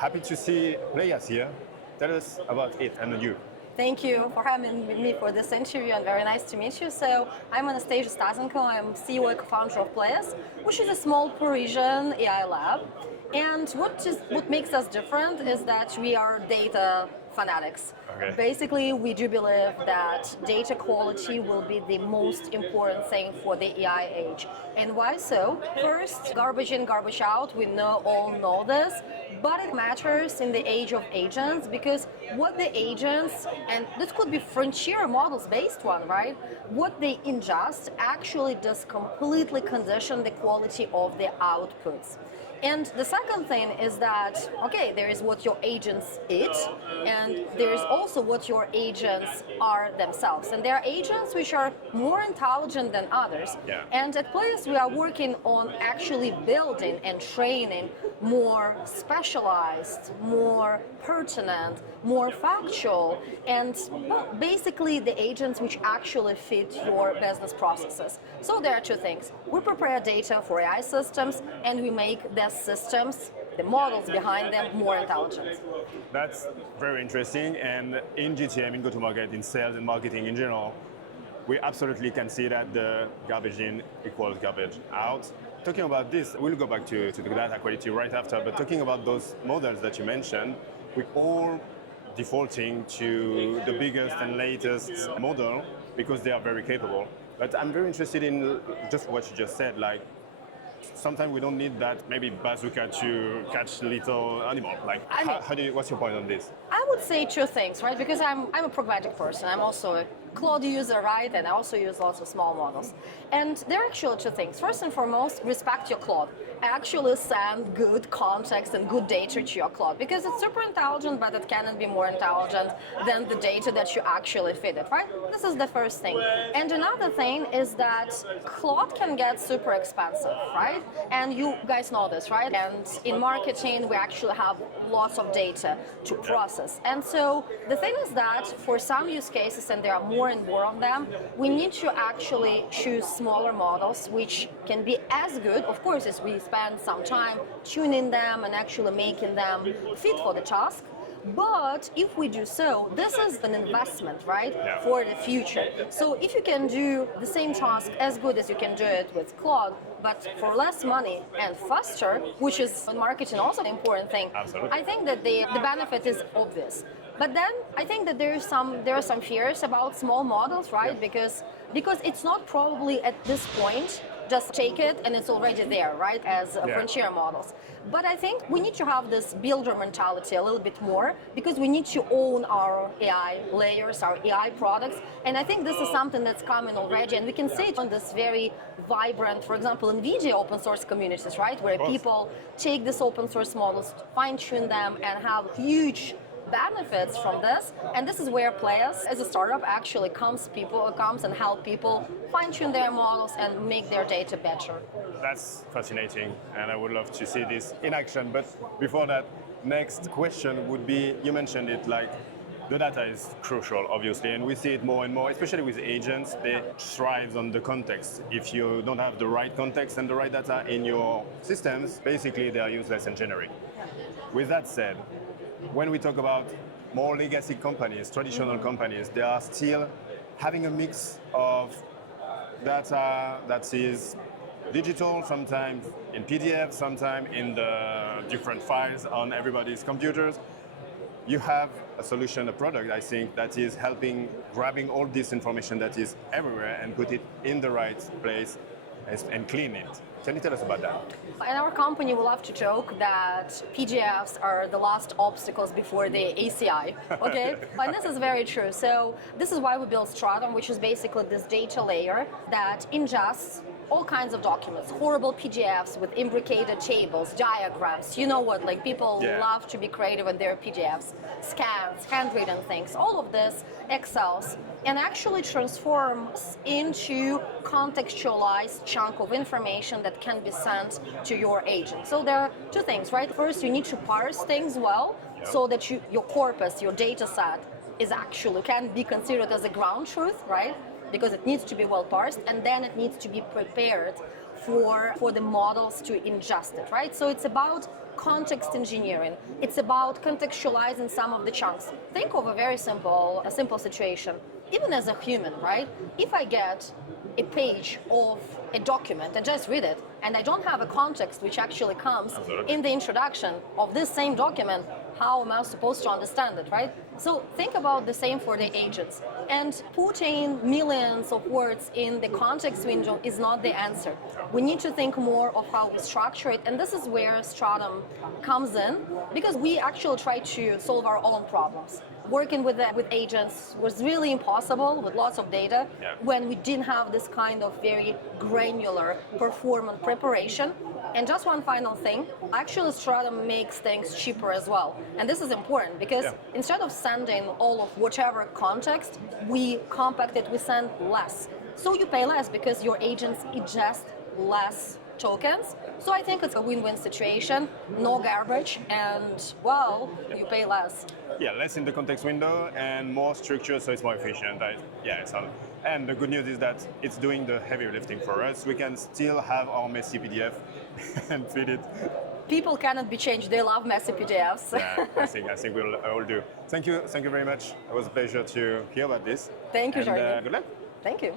Happy to see Pleias here. Tell us about it and you. Thank you for having me for this interview and very nice to meet you. So I'm Anastasia Stasenko, I'm CEO and co-founder of Pleias, which is a small Parisian AI lab. And what makes us different is that we are data fanatics. Okay. Basically, we do believe that data quality will be the most important thing for the AI age. And why so? First, garbage in, garbage out, we all know this, but it matters in the age of agents because what the agents, and this could be frontier models based one, right? What they ingest actually does completely condition the quality of the outputs. And the second thing is that, okay, there is what your agents eat, and there is also what your agents are themselves. And there are agents which are more intelligent than others. Yeah. And at Pleias, we are working on actually building and training more specialized, more pertinent, more factual, and basically the agents which actually fit your business processes. So there are two things. We prepare data for AI systems, and we make the systems, the models behind them, more intelligent. That's very interesting. And in GTM, in go-to-market, in sales and marketing in general, we absolutely can see that the garbage in equals garbage out. Talking about this, we'll go back to the data quality right after, but talking about those models that you mentioned, we all defaulting to the biggest and latest model because they are very capable. But I'm very interested in just what you just said, like sometimes we don't need that maybe bazooka to catch little animal. Like, what's your point on this? I would say two things, right? Because I'm a pragmatic person. I'm also a Claude user, right? And I also use lots of small models. And there are actually two things. First and foremost, respect your Claude. Actually send good context and good data to your Claude because it's super intelligent, but it cannot be more intelligent than the data that you actually feed it, right? This is the first thing. And another thing is that Claude can get super expensive, right? And you guys know this, right? And in marketing, we actually have lots of data to process. And so the thing is that for some use cases, and there are more and more of them, we need to actually choose smaller models which can be as good, of course, as we spend some time tuning them and actually making them fit for the task. But if we do so, this is an investment, right, for the future. So if you can do the same task as good as you can do it with Claude, but for less money and faster, which is in marketing also an important thing, Absolutely. I think that the benefit is obvious. But then I think that there are some fears about small models, right? Because it's not probably at this point just take it and it's already there, right? As frontier models. But I think we need to have this builder mentality a little bit more because we need to own our AI layers, our AI products. And I think this is something that's coming already. And we can see it on this very vibrant, for example, NVIDIA open source communities, right? Where people take these open source models, fine tune them and have huge benefits from this, and this is where Pleias as a startup actually comes and help people fine-tune their models and make their data better. That's fascinating, and I would love to see this in action. But before that, next question would be, you mentioned it, like the data is crucial, obviously, and we see it more and more, especially with agents. They thrive on the context. If you don't have the right context and the right data in your systems, basically they are useless and generic. With that said, when we talk about more legacy companies, traditional companies, they are still having a mix of data that is digital, sometimes in PDF, sometimes in the different files on everybody's computers. You have a solution, a product, I think, that is helping grabbing all this information that is everywhere and put it in the right place and clean it. Can you tell us about that? In our company, we love to joke that PDFs are the last obstacles before the ACI, okay? And this is very true. So this is why we built Stratum, which is basically this data layer that ingests all kinds of documents, horrible PDFs with imbricated tables, diagrams, you know what, like people love to be creative with their PDFs, scans, handwritten things, all of this, Excels, and actually transforms into contextualized chunk of information that can be sent to your agent. So there are two things, right? First, you need to parse things well so that your corpus, your data set, is actually can be considered as a ground truth, right? Because it needs to be well parsed, and then it needs to be prepared for the models to ingest it, right? So it's about context engineering. It's about contextualizing some of the chunks. Think of a simple situation. Even as a human, right? If I get a page of a document and just read it, and I don't have a context which actually comes in the introduction of this same document, how am I supposed to understand it, right? So think about the same for the agents. And putting millions of words in the context window is not the answer. We need to think more of how we structure it, and this is where Stratum comes in, because we actually try to solve our own problems. Working with agents was really impossible with lots of data when we didn't have this kind of very granular performance preparation. And just one final thing, actually Stratum makes things cheaper as well. And this is important because instead of sending all of whatever context, we compact it, we send less. So you pay less because your agents ingest less tokens. So I think it's a win-win situation, no garbage, and well, you pay less. Yeah, less in the context window and more structure, so it's more efficient. And the good news is that it's doing the heavy lifting for us. We can still have our messy PDF and feed it. People cannot be changed. They love messy PDFs. Yeah, I think we'll all do. Thank you very much. It was a pleasure to hear about this. Thank you, Jordan. Good luck. Thank you.